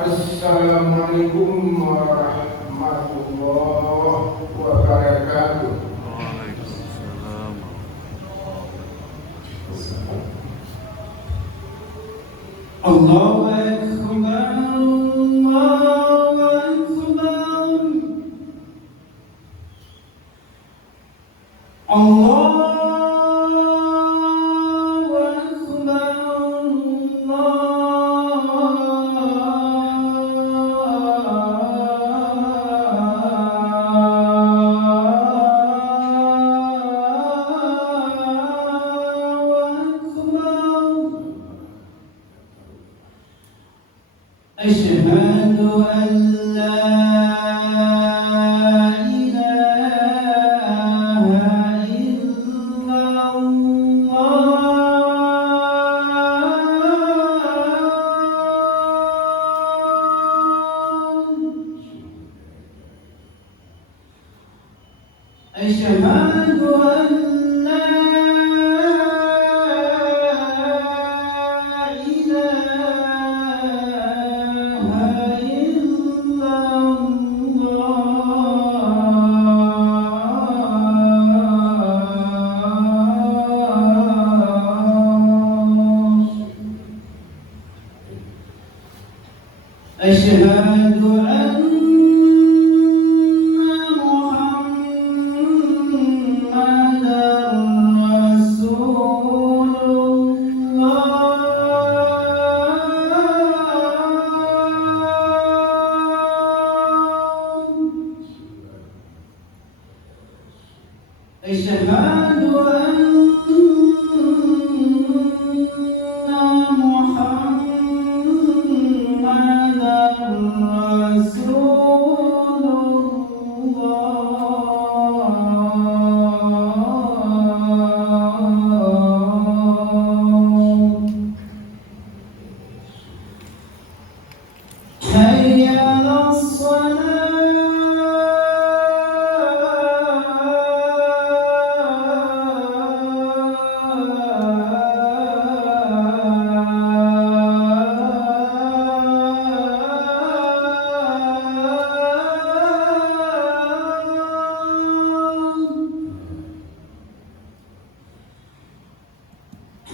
Assalamualaikum warahmatullahi wabarakatuh. Waalaikumsalam. Allahu Akbar, Allahu Akbar, Allahu أشهد أن لا إله إلا الله. أشهد أن لا أشهد أن محمدًا رسول الله. أشهد أن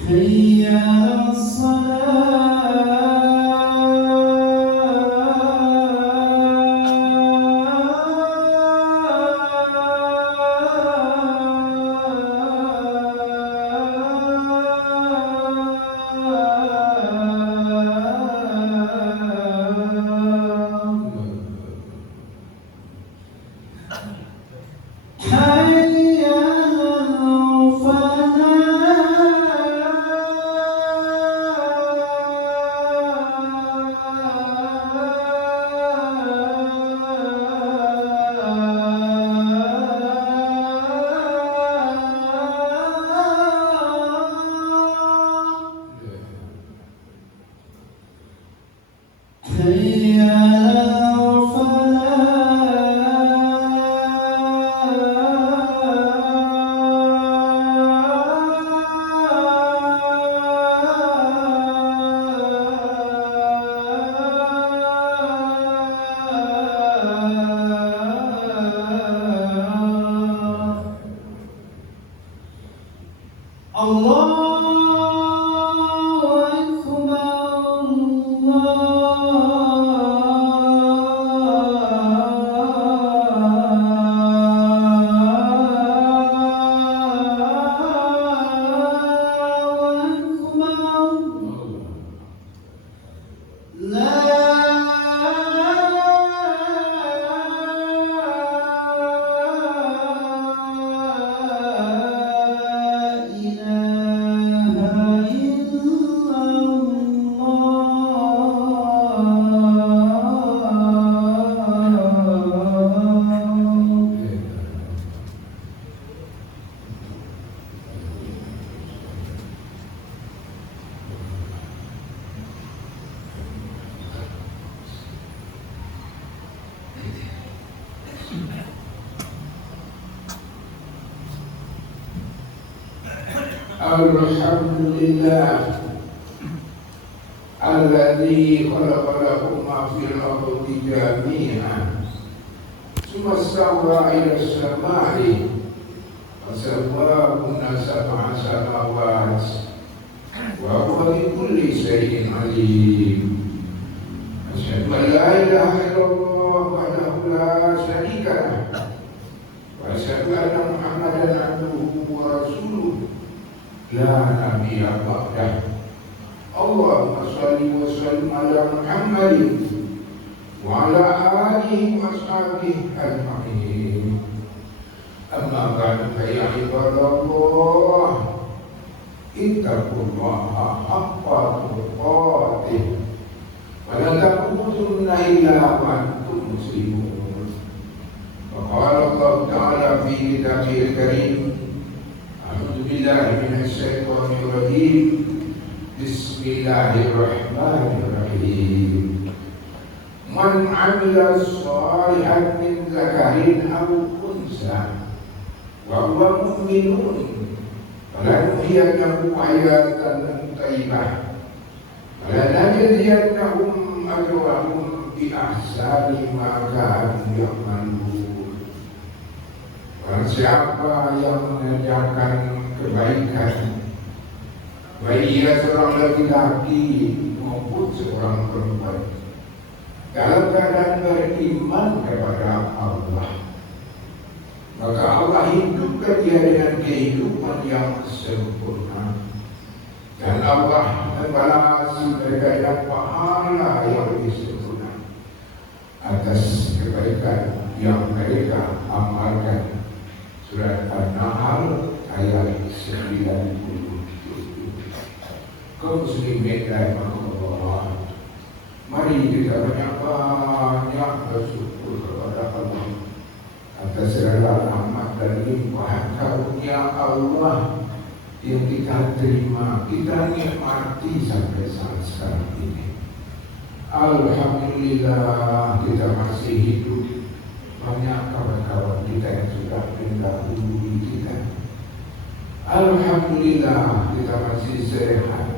حي على حي على حي Alhamdulillah, Alladzi khalaqa lakum ma fil ardi jami'an tsumma stawa ila as-sama'i fasawwahunna sab'a samawat wa huwa bi kulli shay'in 'alim. Asyhadu an la ilaha illallah wahdahu la syarika lah wa asyhadu anna Muhammadan 'abduhu wa rasuluh la nabiyya ba'dah. Allahumma shalli wa sallim ala Muhammadin wa ala alihi wa ashabihi ajma'in. Amma ba'du fa ya ibadallah, ittaqullaha haqqa tuqatih wa la tamutunna illa wa antum muslimun. Wa qala Allah ta'ala fi kitabihil karim, a'udzu billahi minasy syaithanir rajim. Bismillahirrahmanirrahim. Man 'amila shalihan min dzakarin aw unsa wa huwa mu'minun falanuhyiyannahu hayatan thayyibah wa lanajziyannahum ajrahum bi ahsani ma kanu ya'malun. Barang siapa yang mengerjakan kebaikan, baik ia seorang laki-laki maupun seorang perempuan, dalam keadaan beriman kepada Allah, maka Allah hidupkan dia dengan kehidupan yang sempurna, dan Allah membalas mereka dengan pahala yang lebih sempurna atas kebaikan yang mereka amalkan. Surat An-Nahl ayat 90. Kaum muslimin rahimahullah, mari kita banyak bersyukur kepada Allah atas segala rahmat dan limpahan karunia Allah yang kita terima, kita nikmati sampai saat sekarang ini. Alhamdulillah kita masih hidup. Banyak kawan-kawan kita yang sudah mendahului kita. Alhamdulillah kita masih sehat.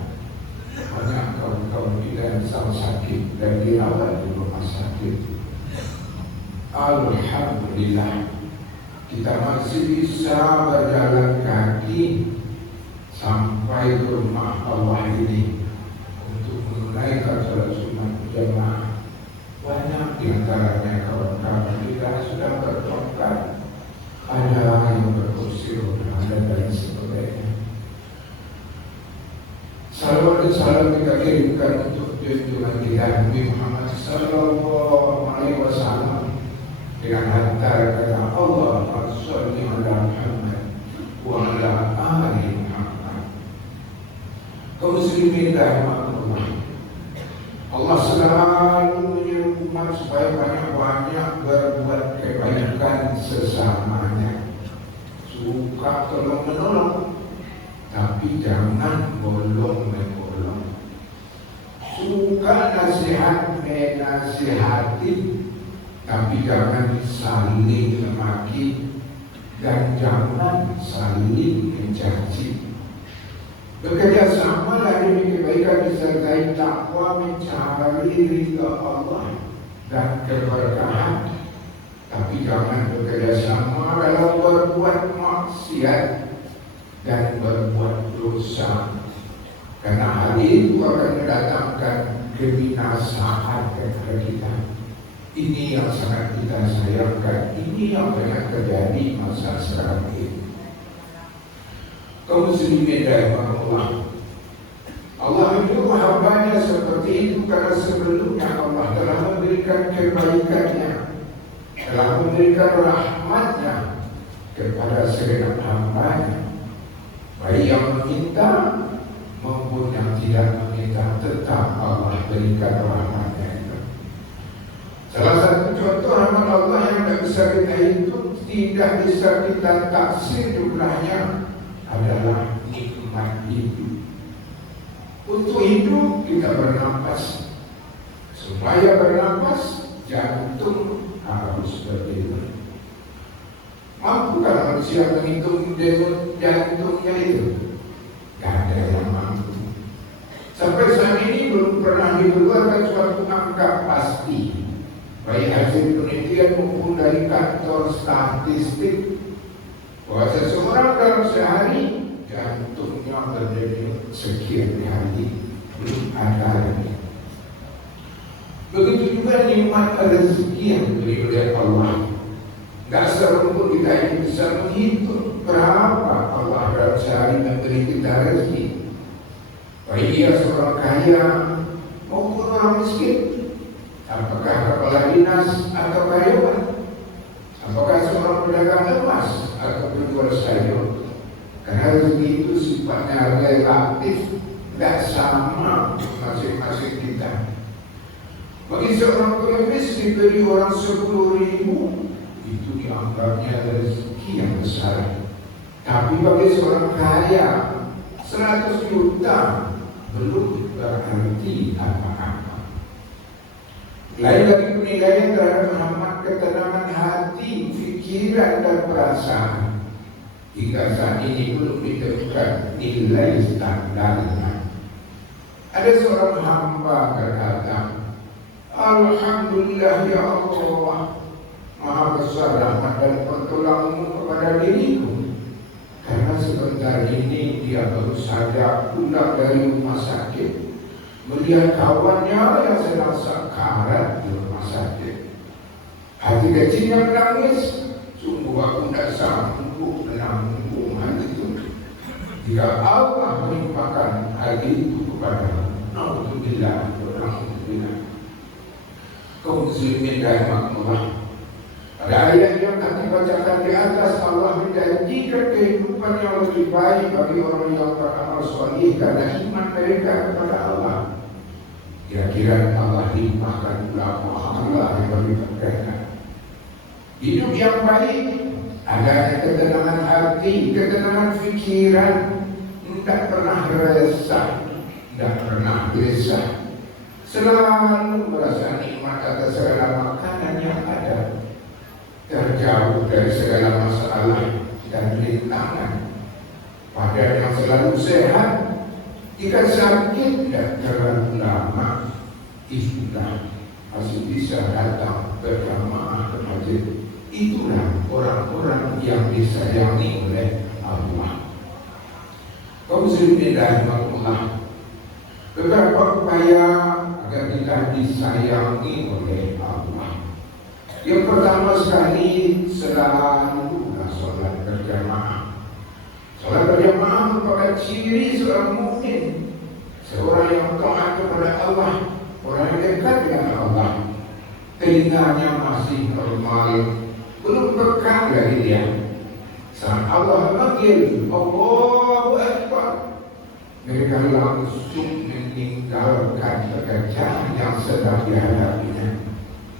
Banyak kawan-kawan kita yang sedang sakit dan dirawat di rumah sakit. Alhamdulillah kita masih bisa berjalan kaki sampai ke rumah Allah ini untuk menunaikan salat sunat jamaah. Banyak di antaranya kawan-kawan kita sudah bertongkat, ada yang berkursi roda dan lain sebagainya. Salawat dan salam kita kirimkan untuk junjungan kita Nabi Muhammad sallallahu alaihi wasallam dengan hantar kata Allah, sholli ala Muhammad wa ala ali Muhammad. Kaum muslimin rahimahullah, Allah selalu menyuruh umat supaya banyak-banyak berbuat kebaikan sesamanya, suka tolong menolong, tapi jangan bolong-menolong. Suka nasihat menasihati, tapi jangan saling memaki dan jangan saling mencaci. Bekerja sama demi kebaikan disertai takwa, mencari ridha Allah dan keberkahan, tapi jangan bekerja sama dalam berbuat maksiat dan berbuat dosa, karena hal itu akan mendatangkan kebinasaan kepada kita. Ini yang sangat kita sayangkan. Ini yang banyak terjadi masa sekarang ini. Kaum muslimin rahimahullah, Allah menyuruh hambanya seperti itu karena sebelumnya Allah telah memberikan kebaikannya, telah memberikan rahmatnya kepada segenap hambanya, baik yang meminta maupun yang tidak meminta, tetap Allah berikan rahmatnya itu. Salah satu contoh rahmat Allah yang tidak bisa kita hitung, tidak bisa kita taksir jumlahnya, adalah nikmat hidup. Untuk hidup kita bernapas. Supaya bernapas, jantung harus berdebar. Mampukah manusia menghitung denyut jantungnya itu? Tidak ada yang mampu. Sampai saat ini belum pernah dikeluarkan suatu angka pasti, baik hasil penelitian maupun dari kantor statistik, bahwa seseorang dalam sehari jantungnya terjadi sekian hari, belum ada lagi. Begitu juga nikmat rezeki yang diberi oleh Allah. Tidak serumput kita ini bisa menghitung berapa Allah dalam sehari memberi kita rezeki. Baik dia seorang kaya maupun orang miskin, apakah kepala dinas atau karyawan, apakah seorang pedagang emas atau penjual sayur. Karena rezeki itu sifatnya relatif, tidak sama masing-masing kita. Bagi seorang pengemis diberi orang 10.000, itu dianggapnya rezeki yang besar. Tapi bagi seorang kaya 100 juta belum berarti apa-apa. Lain dari penilaian terhadap Muhammad ketenangan hati, pikiran dan perasaan. Hingga saat ini belum ditemukan nilai standarnya. Ada seorang hamba berkata, Alhamdulillah ya Allah, Maha besar rahmat dan pertolonganmu kepada diriku. Karena sebentar ini dia baru saja pulang dari rumah sakit, melihat kawannya yang sedang sekarat di rumah sakit. Hati kecilnya menangis. Sungguh aku tidak sanggup menanggung hal itu. Jika Allah melimpahkan hal itu kepada Alhamdulillah, Alhamdulillah. Kaum muslimin rahimahullah. Pada ayat yang kami bacakan di atas, Allah menjanjikan kehidupan yang lebih baik bagi orang yang beramal salih karena iman mereka kepada Allah. Kira-kira Allah limpahkan ulama Allah yang bagi mereka hidup yang baik, adanya ketenangan hati, ketenangan fikiran, tidak pernah resah, tidak pernah gelisah, selalu merasa nikmat atas segala makanan yang ada, terjauh dari segala masalah dan rintangan. Pada yang selalu sehat, jika sakit dan terlalu lama, itulah masih bisa datang berjamaah ke masjid. Itulah orang-orang yang disayangi oleh Allah. Kaum muslimin rahimahullah, beberapa upaya agar kita disayangi oleh Allah. Yang pertama sekali, selalu sholat berjamaah. Sholat berjamaah merupakan ciri seorang mukmin, seorang yang taat kepada Allah, orang yang dekat dengan Allah. Telinganya masih normal, belum peka dari dia. Saat Allah memanggil Allahu Akbar, mereka langsung meninggalkan pekerjaan yang sedang dihadapinya.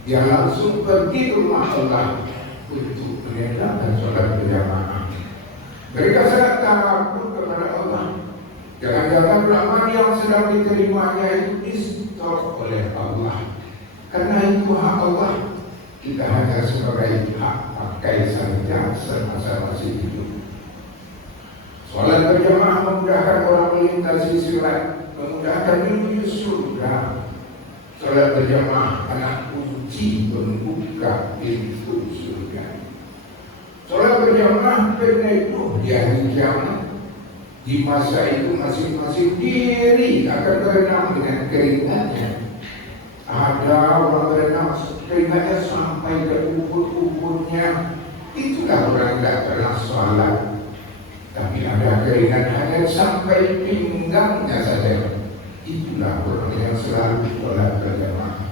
Dia langsung pergi rumah Allah untuk mengadakan sholat berjamaah. Mereka sangat takut kepada Allah. Jangan-jangan amal yang sedang diterimanya itu di-stop oleh Allah. Karena itu hak Allah. Kita hanya sebagai hak pakai saja semasa masih hidup. Sholat berjamaah memudahkan orang melintasi sirat, memudahkan menuju surga. Sholat berjamaah adalah kunci membuka pintu surga. Sholat berjamaah penuh di hari kiamat. Di masa itu masing-masing diri akan berenang dengan keringatnya. Ada orang berenang keringatnya sampai ke ubun-ubunnya. Itulah orang tidak pernah sholat. Tapi ada keringat hanya sampai pinggangnya saja. Itulah orang yang selalu sholat berjamaah.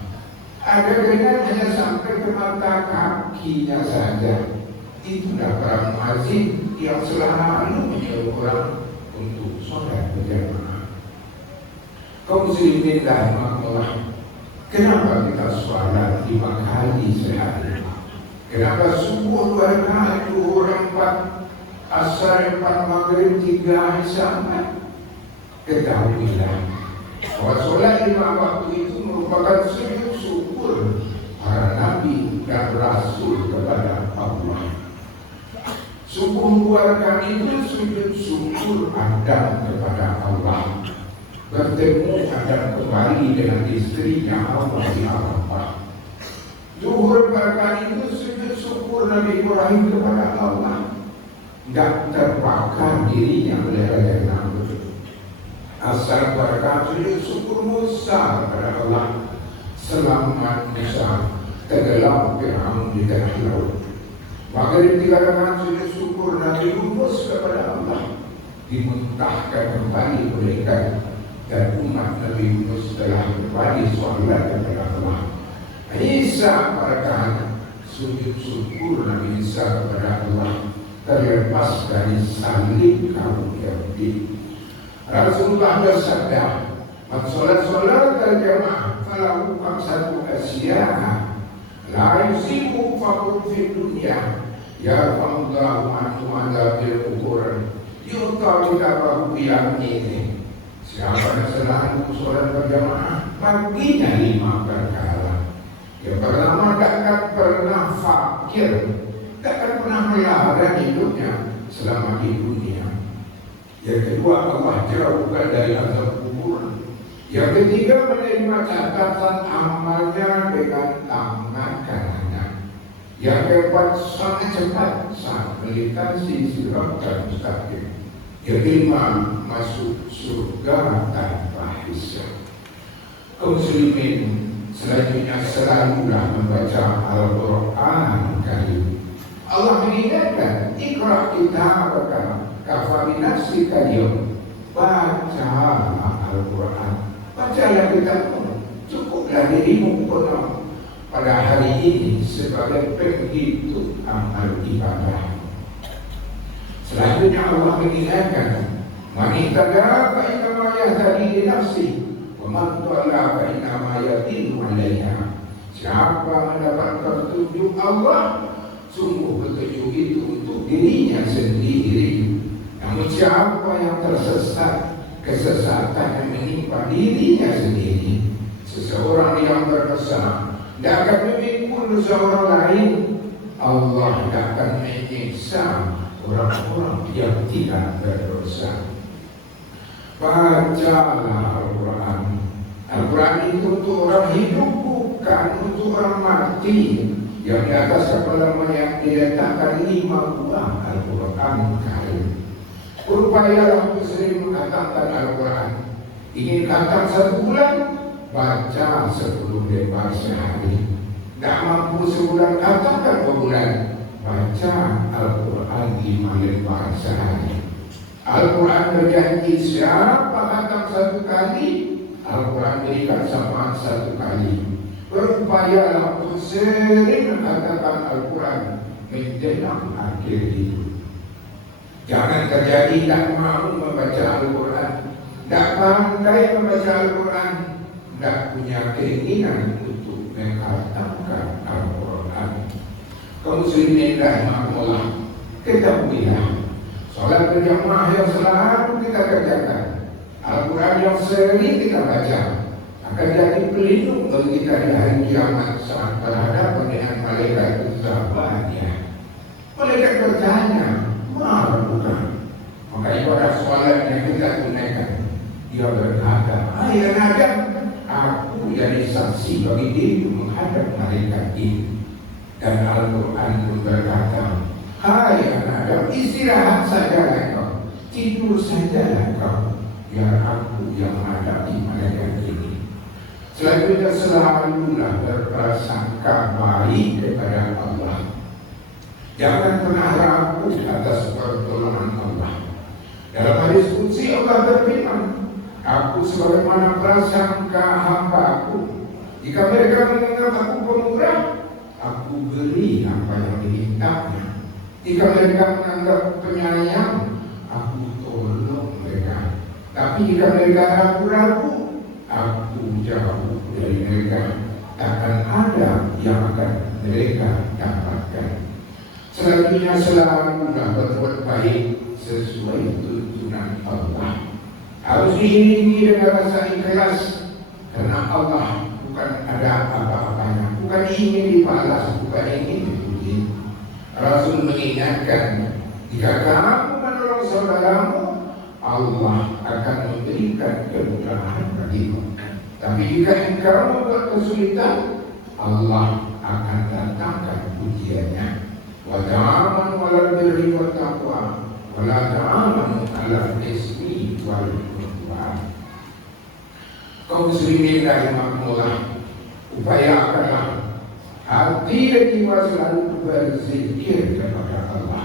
Ada keringat hanya sampai ke mata kakinya saja. Itulah para muadzin yang selalu menyuruh orang untuk sholat berjamaah. Kaum muslimin rahimahullah, kenapa kita sholat 5 kali sehari? Kenapa subuh 2 rakaat, zuhur 4, asar 4, maghrib 3, isya 4? Ketahuilah bahwa sholat 5 waktu itu merupakan sujud syukur para nabi dan rasul kepada Allah. Subuh 2 rakaat itu sujud syukur Adam kepada Allah. bertemu dan kembali dengan istrinya Allah di Arafah. Zuhur berkali itu sujud syukur Nabi Ibrahim kepada Allah. Tidak terbakar dirinya oleh Raja Namrud. Asar berkali sujud syukur Musa kepada Allah. Selamat Musa tenggelam Fir'aun di tengah laut. Maghrib 3 rakaat sujud syukur Nabi Yunus kepada Allah. Dimuntahkan kembali mereka dan umat Nabi Yunus telah kembali sholat kepada Allah. Isa berkata sujud syukur Nabi Isa kepada Allah terlepas dari salib kaum Yahudi. Rasulullah bersabda, "Man sholat al-jamaah falahu khamsatu asya'a la yusibu faqru fid dunya yarfa'ullahu anhu adzabil kubur yu'ta kitabahu biyaminihi." Siapa yang selalu sholat berjamaah baginya 5 perkara. Yang pertama, tak akan pernah fakir, tak akan pernah melarat hidupnya selama di dunia. Yang kedua, Allah jauhkan dari azab kubur. Yang ketiga, menerima catatan amalnya dengan tangan kanannya. Yang keempat, sangat cepat saat melintasi siratan mustaqim. Yang kelima, masuk surga tanpa hisab. Kaum muslimin selanjutnya selalulah membaca Al-Quran Karim. Allah mengingatkan, "Iqra' kitabaka kafa bi nafsika al-yawma." Bacalah Al-Quran, bacalah kitabmu, cukuplah dirimu penuh pada hari ini sebagai penghitung amal ibadah. Selanjutnya Allah mengingatkan, "Man ihtada fa innama yahtadi li nafsihi wa man dhalla fa innama yadhillu 'alaiha." Siapa mendapat petunjuk Allah, sungguh petunjuk itu untuk dirinya sendiri. Namun siapa yang tersesat, kesesatan yang menimpa dirinya sendiri. Seseorang yang berdosa tidak akan memikul dosa orang lain. Allah tidak akan menyiksa orang-orang yang tidak berdosa. Bacalah Al-Quran. Al-Quran itu untuk orang hidup, bukan untuk orang mati. Yang di atas kepala mayat diletakkan 5 buah Al-Quran Karim. Berupayalah sering mengatakan Al-Quran. Ingin khatam 1 bulan, baca 10 lembar sehari. Tak mampu sebulan, katakan 2 bulan, baca Al-Quran 5 lembar sehari. Al-Quran berjanji siapa khatam 1 kali, Al-Quran berikan syafaat 1 kali. Berupayalah untuk sering mengatakan Al-Quran menjelang akhir hidup. Jangan terjadi tak mahu membaca Al-Quran, tak pandai membaca Al-Quran, tak punya keinginan untuk menghatamkan Al-Quran. Kaum muslimin rahimahullah, ketahuilah, salat berjamaah yang selalu kita kerjakan, Al-Quran yang sering kita baca, akan jadi pelindung bagi kita di hari kiamat saat berhadapan dengan malaikat zabaniyah. Malaikat bertanya, "Ma bukan?" Maka ibadah salat yang kita tunaikan, dia berkata, "Hai Adam, aku jadi saksi bagi diriku menghadap malaikat ini." Dan Al-Quran pun berkata, "Hai Adam, istirahat sajalah kau, tidur sajalah kau, biar aku yang menghadapi malaikat ini." Selanjutnya selalulah berprasangka baik kepada Allah. Jangan pernah ragu atas pertolongan Allah. Dalam hadis qudsi Allah berfirman, "Aku sebagaimana prasangka hamba-Ku. Jika mereka menganggap aku pemurah, aku beri apa yang dimintanya. Jika mereka menganggap penyayang, aku tolong mereka. Tapi jika mereka ragu-ragu, aku jauh dari mereka. Takkan ada yang akan mereka dapatkan." Selanjutnya selalulah berbuat baik sesuai tuntunan Allah. Harus diiringi dengan rasa ikhlas, karena Allah bukan ada apa-apanya, bukan ingin dibalas, bukan ingin dipuji. Rasul mengingatkan, jika kamu menolong saudaramu, Allah akan memberi memberikan kemudahan bagimu. Tapi jika engkau membuat kesulitan, Allah akan datangkan ujiannya. Wa ta'amanu 'alal birri wat taqwa wa la ta'amanu 'alal ismi wal 'udwan. Kaum muslimin rahimakumullah, upayakanlah hati dan jiwa selalu berzikir kepada Allah.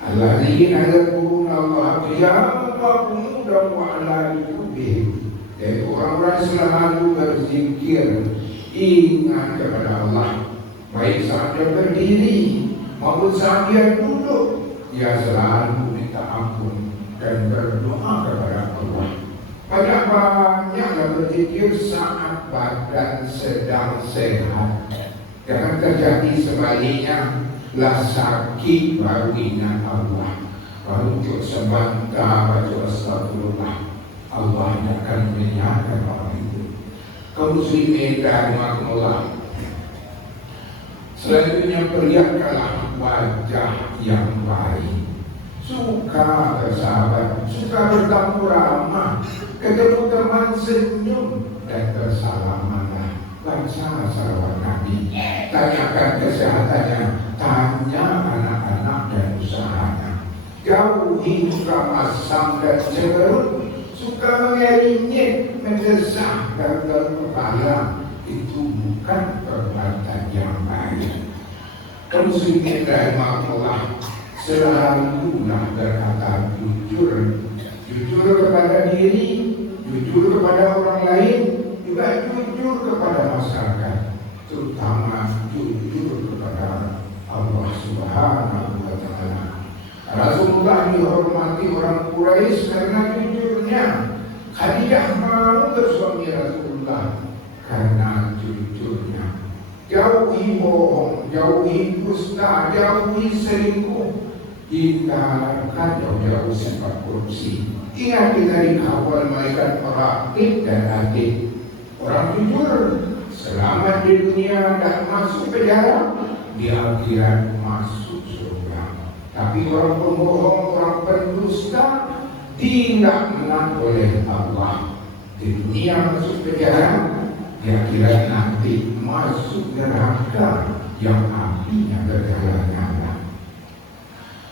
Alladzina yadhkuruna Allah qiyaman wa qu'udan wa 'ala junubihim. Yaitu orang-orang selalu berzikir, ingat kepada Allah, baik saat dia berdiri maupun saat dia duduk. Dia selalu minta ampun dan berdoa kepada Allah. Banyak-banyaklah berzikir saat badan sedang sehat. Jangan terjadi sebaliknya, lah sakit baru ingat Allah, baru untuk sebentar baca astagfirullah, Allah akan mengingatkan orang itu. Kaum muslimin rahimakumullah, selanjutnya perlihatkanlah wajah yang baik, suka bersahabat, suka bertamu ramah, ketemu teman senyum dan bersalamanlah. Baca salawat Nabi, tanyakan kesehatannya, tanya anak-anak dan usahanya. Jauhi muka masam dan cemberut, suka mengeringin, mendesah dan kepala. Itu bukan perbuatan yang baik. Kaum muslimin rahimakumullah, selalulah berkata jujur, jujur kepada diri, jujur kepada orang lain, juga jujur kepada masyarakat, terutama jujur kepada Allah Subhanahu wa Ta'ala. Rasulullah dihormati orang Quraisy karena jujurnya. Khadijah mau bersuami Rasulullah karena jujurnya. Jauhi bohong, jauhi dusta, jauhi selingkuh, hindarkan jauh-jauh sifat korupsi. Ingat kita dikawal malaikat raqib dan atid. Orang jujur selamat di dunia dan masuk penjara, di akhirat masuk surga. Tapi orang pembohong, orang pendusta dilaknat oleh Allah. Di dunia masuk penjara, di akhirat nanti masuk neraka yang apinya bernyala-nyala.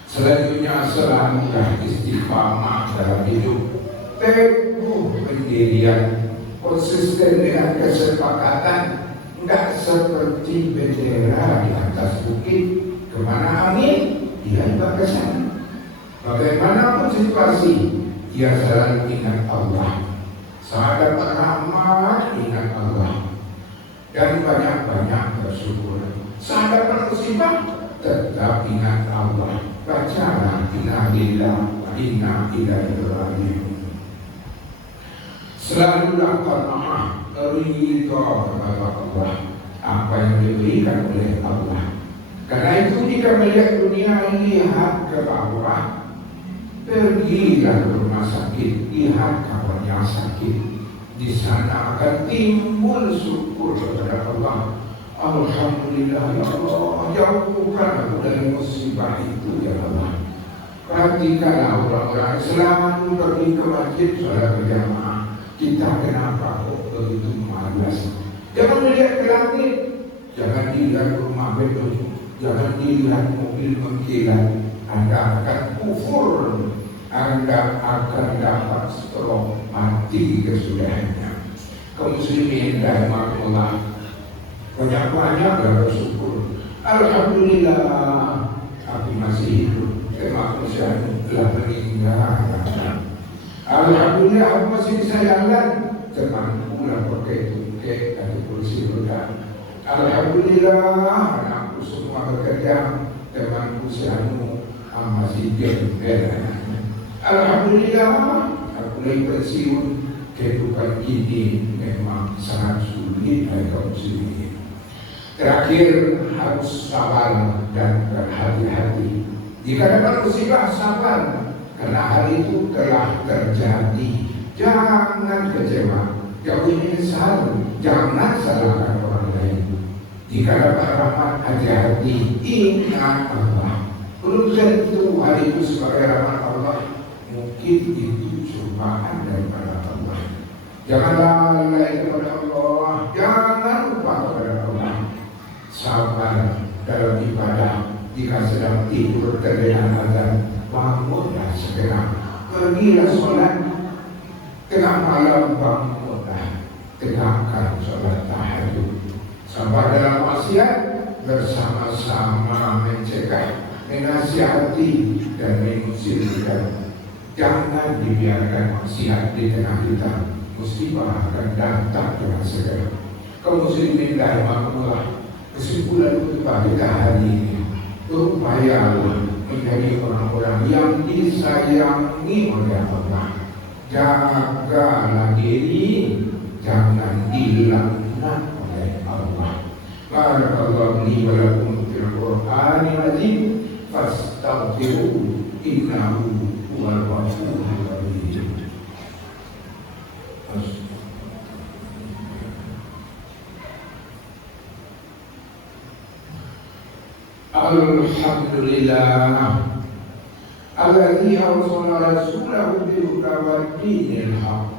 Selanjutnya selalulah istiqamah dalam hidup, teguh pendirian, konsisten dengan kesepakatan, tidak seperti bendera di atas bukit, kemana angin dia juga ke sana. Bagaimanapun situasi, dia selalu ingat Allah. Saat dapat rahmat, ingat Allah, dan banyak-banyak bersyukur. Saat dapat musibah, tetap ingat Allah. Bacalah inna lillahi wa inna ilaihi raji'un. Selalulah qanaah, ridha kepada Allah, apa yang diberikan oleh Allah. Karena itu jika melihat dunia, lihat ke bawah, pergilah ke rumah sakit, lihat kawannya sakit. Di sana akan timbul syukur kepada Allah. Alhamdulillah ya Allah, jauhkan aku dari musibah itu ya Allah. Perhatikanlah orang-orang selalu pergi ke masjid salat berjamaah. Kita kenapa kok begitu malas? Jangan melihat ke langit, jangan dilihat rumah betul, jangan dilihat mobil mengkilat. Anda akan kufur, Anda akan dapat stroke, mati kesudahannya. Kaum muslimin rahimakumullah, banyak-banyak bersyukur. Alhamdulillah, aku masih hidup. Kemanusiaan telah meninggal. Alhamdulillah, aku masih bisa jalan. Temanku lah pakai tungkek atau kursi roda. Alhamdulillah, anakku semua bekerja. Temanku selalu masih gembel. Alhamdulillah, aku mulai pensiun. Kehidupan ini memang sangat sulit bagi kaum muslimin. Terakhir, harus sabar dan berhati-hati. Jika dapat musibah, sabar, karena hal itu telah terjadi. Jangan kecewa, jauhi menyesal, jangan salahkan orang lain. Jika dapat rahmat, hati-hati, ingat Allah. Belum tentu hal itu sebagai rahmat Allah, mungkin itu cobaan daripada Allah. Janganlah lalai kepada Allah, jangan lupa kepada Allah. Sabar dalam ibadah. Jika sedang tidur terdengar azan, bangunlah segera. Pergilah sholat. Tengah malam bangunlah, tegakkan sholat tahajud. Sabar dalam maksiat, bersama-sama mencegah, menasihati dan mengusirkan. Jangan dibiarkan maksiat di tengah kita. Musibah akan datang dengan segera. Kaum muslimin rahimahullah, kesimpulan khutbah kita hari ini, berupayalah menjadi orang-orang yang disayangi oleh Allah. Jagalah diri, jangan dilaknat oleh Allah. Barakallahu li wa lakum fil Qur'anil azim, fastaghfiruhu innahu huwal ghafurur rahim. Alhamdulillah alladzi arsala rasulahu bil huda wad dinil haq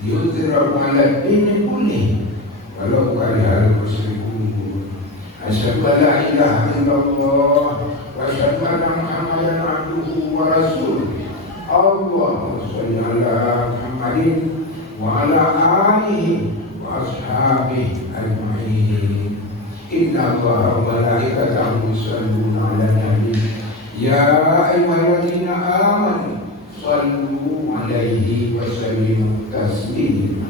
liyudhhirahu 'ala ad-din kullih walau karihal musyrikun. Asyhadu an la ilaha illallah wa asyhadu anna Muhammadan 'abduhu wa rasuluh. Allahumma shalli 'ala Muhammadin wa 'ala alihi wa ashabihi ajma'in. Inna Allaha wa malaikatahu yusholluna 'alan nabi. Ya ayyuhalladzina amanu shallu 'alaihi wa sallimu taslima.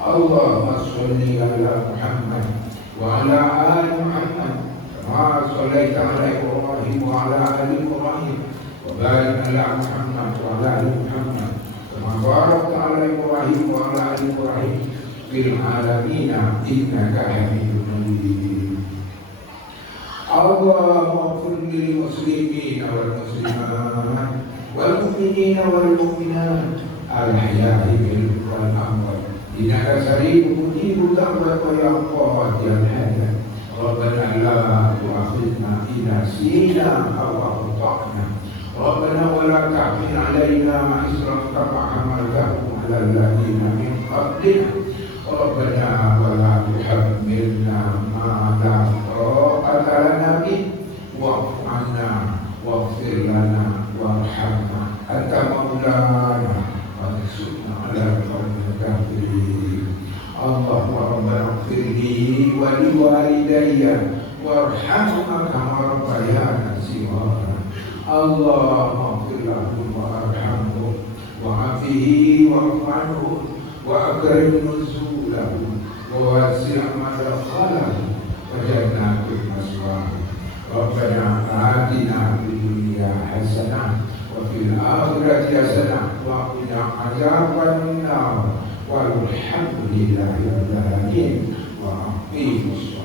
Allahumma shalli 'ala Muhammad wa 'ala ali Muhammad kama shallaita 'ala Ibrahim wa 'ala ali Ibrahim wa barik 'ala Muhammad wa 'ala ali Muhammad kama barakta 'ala Ibrahim wa 'ala ali Ibrahim fil 'alamin innaka Hamidum Majid. Allahumma ighfir lil muslimina wal muslimat wal mu'minina wal mu'minat al ahya'i minhum wal amwat innaka sami'un mujibud da'wat wa ya qadiyal hajat. Rabbana la tu'akhidhna in nasina aw akhtana. Rabbana wa la tahmil 'alaina isran kama hamaltahu 'alal ladzina min qablina. Rabbana wa la tuhammilna ma la taqata lana bih wa'fu 'anna waghfir lana warhamna anta maulana wansurna 'alal qawmil kafirin. Allahumma rabbana ighfir li wa li walidayya warhamhuma kama rabbayani shighara. Allahumma ighfir lahum warhamhum wa'afihi wa'fu 'anhum wa akrim nuzulahum wa wasi' madkhalahum wa jannatul maswa. Rabbana atina fid dunya hasanah wa fil akhirati hasanah wa qina adzaban nar. Walhamdulillahi rabbil alamin wa aqimus